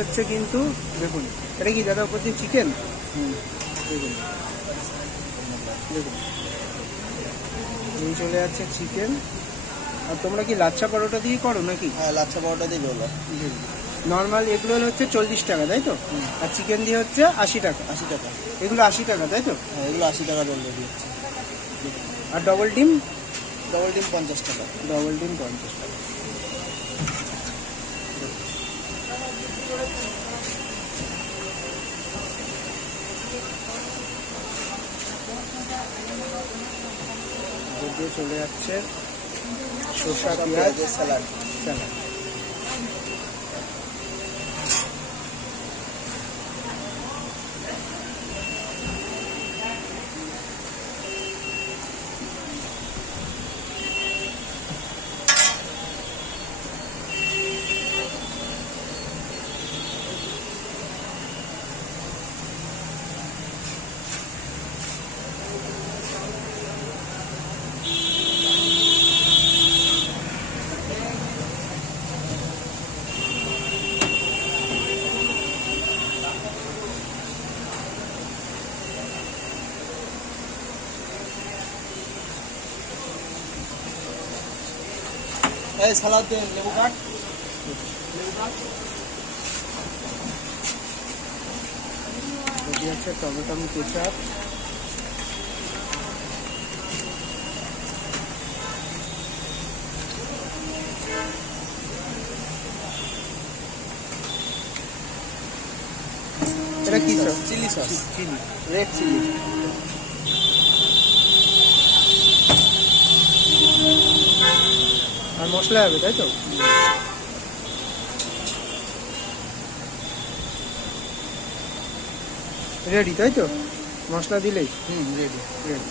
হচ্ছে কিন্তু দেখুন, এটা কি দাদা উপর দিয়ে চিকেন? দেখুন দেখুন, এই চলে যাচ্ছে চিকেন। আর তোমরা কি লাচ্ছা পরোটা দিয়ে করো নাকি? হ্যাঁ, লাচ্ছা পরোটা দিয়ে বলো। নর্মাল এগুলো হচ্ছে 40 টাকা, তাই তো? আর চিকেন দিয়ে হচ্ছে 80 টাকা। 80 টাকা। এগুলো 80 টাকা, তাই তো? হ্যাঁ, এগুলো 80 টাকা বললে দিচ্ছে। আর ডবল ডিম? ডবল ডিম 50 টাকা। ডবল ডিম 50 টাকা। দিয়ে চলে যাচ্ছে শসা, পেঁয়াজ, স্যালাড। স্যালাড। এই সালাদ দেন, লেবু কাট। এটি হচ্ছে টমেটো কেচাপ। এটা কি sauce? Chilli sauce. Chilli, red chilli. আর মশলা হবে, তাই তো? রেডি, তাই তো? মশলা দিলেই রেডি। রেডি।